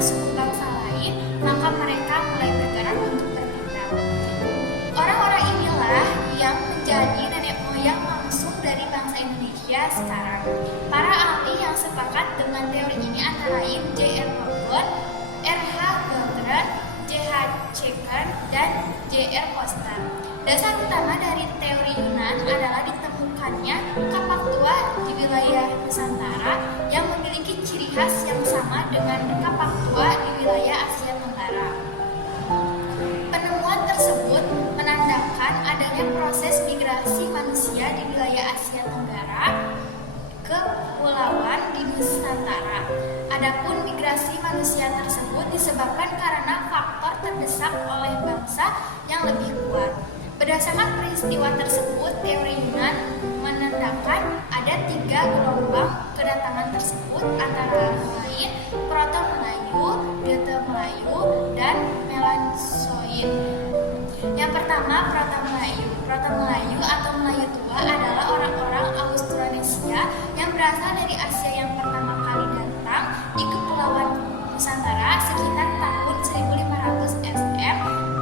suku bangsa lain, maka mereka mulai bergerak untuk berpindah. Orang-orang inilah yang menjadi nenek moyang langsung dari bangsa Indonesia sekarang. Para ahli yang sepakat dengan teori ini antara lain J.R. Morgan, R.H. Bertrand, J.H. Checker, dan J.R. Foster. Dasar utama dari teori Yunan adalah ditemukannya kapak tua di wilayah Nusantara yang memiliki ciri khas yang sama dengan kapak tua di wilayah Asia Tenggara. Penemuan tersebut menandakan adanya proses migrasi manusia di wilayah Asia Tenggara ke kepulauan di Nusantara. Adapun migrasi manusia tersebut disebabkan karena faktor terdesak oleh bangsa yang lebih kuat. Berdasarkan peristiwa tersebut, teori Yunan menandakan ada 3 gelombang kedatangan tersebut antara lain Proto-Melayu, Proto-Melayu, dan Melanesian. Yang pertama, Proto-Melayu. Proto-Melayu atau Melayu tua adalah orang-orang Austronesia yang berasal dari Asia yang pertama kali datang di Kepulauan Nusantara sekitar tahun 1500 SM.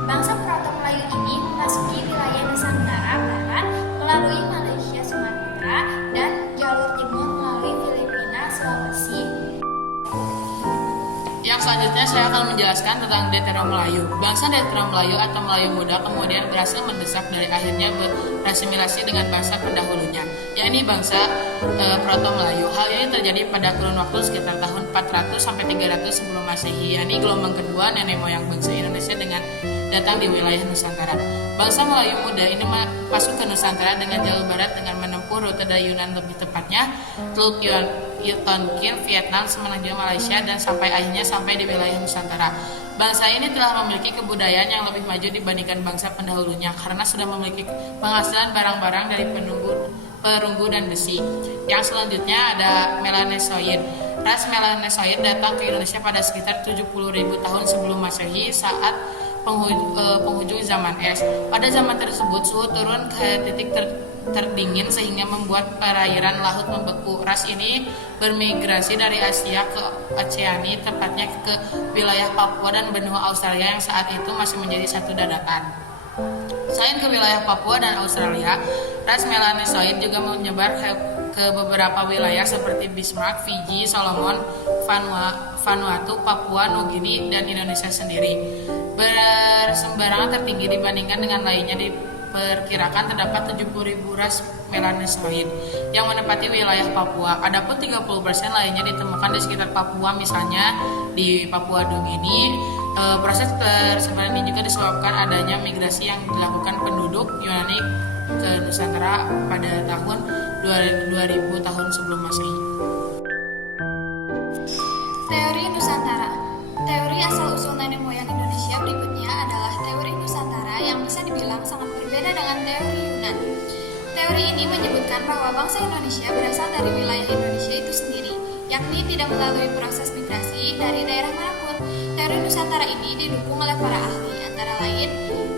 Bangsa Proto-Melayu ini memasuki wilayah Nusantara Barat melalui Malaysia, Sumatera, dan jalur timur melalui Filipina, Sulawesi. Yang selanjutnya saya akan menjelaskan tentang Detero Melayu. Bangsa Detero Melayu atau Melayu Muda kemudian berhasil mendesak dari akhirnya berasimilasi dengan bangsa pendahulunya, yakni bangsa Proto Melayu. Hal ini terjadi pada kurun waktu sekitar tahun 400 sampai 300 sebelum Masehi, yakni gelombang kedua nenek moyang bangsa Indonesia dengan datang di wilayah Nusantara. Bangsa Melayu Muda ini masuk ke Nusantara dengan jalur barat dengan menempuh rute dari Yunan, lebih tepatnya Teluk Tonkin, Vietnam, semenanjung Malaysia, dan akhirnya sampai di wilayah Nusantara. Bangsa ini telah memiliki kebudayaan yang lebih maju dibandingkan bangsa pendahulunya karena sudah memiliki penghasilan barang-barang dari perunggu dan besi. Yang selanjutnya ada Melanesoid. Ras Melanesoid datang ke Indonesia pada sekitar 70.000 tahun sebelum Masehi saat penghujung zaman es. Pada zaman tersebut suhu turun ke titik terdingin sehingga membuat perairan laut membeku. Ras ini bermigrasi dari Asia ke Oceania, tepatnya ke wilayah Papua dan benua Australia yang saat itu masih menjadi satu daratan. Selain ke wilayah Papua dan Australia, ras Melanesoid juga menyebar ke beberapa wilayah seperti Bismarck, Fiji, Solomon, Vanuatu, Papua Nugini, dan Indonesia sendiri. Bersembarangan tertinggi dibandingkan dengan lainnya, diperkirakan terdapat 70.000 ras Melanesoid yang menempati wilayah Papua. Adapun 30% lainnya ditemukan di sekitar Papua, misalnya di Papua Nugini. Proses persebaran ini juga disebabkan adanya migrasi yang dilakukan penduduk Yunani ke Nusantara pada tahun 2000 tahun sebelum Masehi. Teori Nusantara. Teori asal-usul nenek moyang Indonesia berikutnya adalah teori Nusantara yang bisa dibilang sangat berbeda dengan teori Yunan. Teori ini menyebutkan bahwa bangsa Indonesia berasal dari wilayah Indonesia itu sendiri, yakni tidak melalui proses migrasi dari daerah manapun. Teori Nusantara ini didukung oleh para ahli, antara lain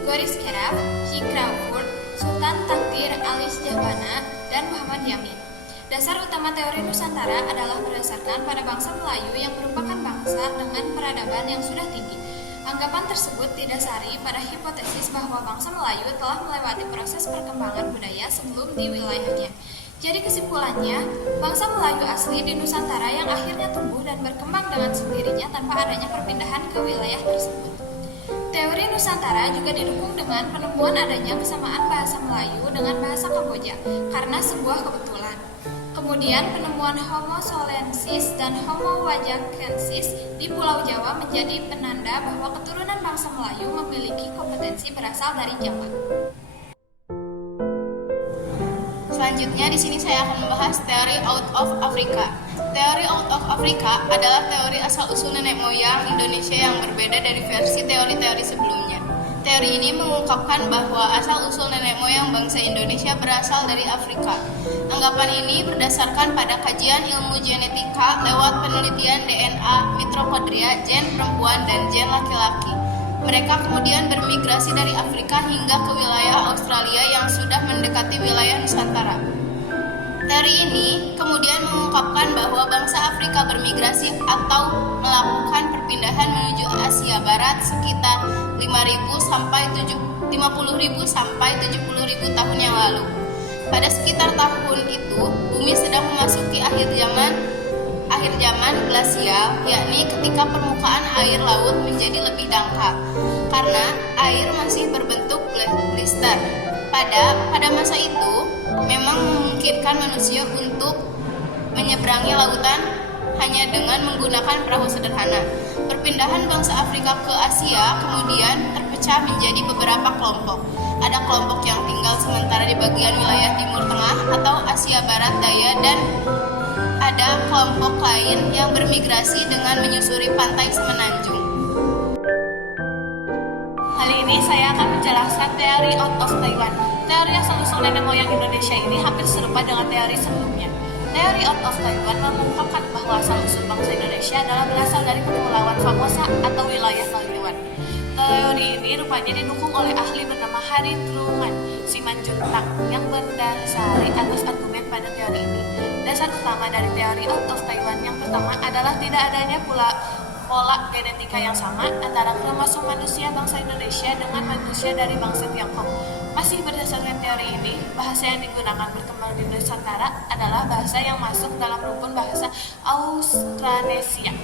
Goris Keraf, G. Crawford, Sultan Takdir, Alis Jahbana, dan Muhammad Yamin. Dasar utama teori Nusantara adalah berdasarkan pada bangsa Melayu yang merupakan bangsa dengan peradaban yang sudah tinggi. Anggapan tersebut didasari pada hipotesis bahwa bangsa Melayu telah melewati proses perkembangan budaya sebelum di wilayahnya. Jadi kesimpulannya, bangsa Melayu asli di Nusantara yang akhirnya tumbuh dan berkembang dengan sendirinya tanpa adanya perpindahan ke wilayah tersebut. Teori Nusantara juga didukung dengan penemuan adanya kesamaan bahasa Melayu dengan bahasa Kamboja karena sebuah kebetulan. Kemudian penemuan Homo solensis dan Homo wajakensis di Pulau Jawa menjadi penanda bahwa keturunan bangsa Melayu memiliki kompetensi berasal dari Jawa. Selanjutnya di sini saya akan membahas teori out of Africa. Teori out of Africa adalah teori asal-usul nenek moyang Indonesia yang berbeda dari versi teori-teori sebelumnya. Teori ini mengungkapkan bahwa asal-usul nenek moyang bangsa Indonesia berasal dari Afrika. Anggapan ini berdasarkan pada kajian ilmu genetika lewat penelitian DNA mitokondria, gen perempuan dan gen laki-laki. Mereka kemudian bermigrasi dari Afrika hingga ke wilayah Australia yang sudah mendekati wilayah Nusantara. Teori ini kemudian mengungkapkan bahwa bangsa Afrika bermigrasi atau melakukan perpindahan menuju Asia Barat sekitar 50.000 sampai 70.000 tahun yang lalu. Pada sekitar tahun itu, bumi sedang memasuki akhir zaman glasial, yakni ketika permukaan air laut menjadi lebih dangkal karena air masih berbentuk glister. Pada masa itu, memang memungkinkan manusia untuk menyeberangi lautan hanya dengan menggunakan perahu sederhana. Perpindahan bangsa Afrika ke Asia kemudian terpecah menjadi beberapa kelompok. Ada kelompok yang tinggal sementara di bagian wilayah Timur Tengah atau Asia Barat Daya, dan ada kelompok lain yang bermigrasi dengan menyusuri pantai semenanjung. Kali ini saya akan menjelaskan teori out of Taiwan. Teori asal-usul nenek moyang Indonesia ini hampir serupa dengan teori sebelumnya. Teori out of Taiwan mengungkapkan bahwa asal-usul bangsa Indonesia adalah berasal dari Kepulauan Formosa atau wilayah Taiwan. Teori ini rupanya didukung oleh ahli bernama Harry Truman Simanjuntak yang berdasari atas argumen pada teori ini. Dasar utama dari teori out of Taiwan yang pertama adalah tidak adanya pola genetika yang sama antara kromosom manusia bangsa Indonesia dengan manusia dari bangsa Tiongkok. Masih berdasarkan teori ini, bahasa yang digunakan berkembang di Nusantara adalah bahasa yang masuk dalam rukun bahasa Austronesia.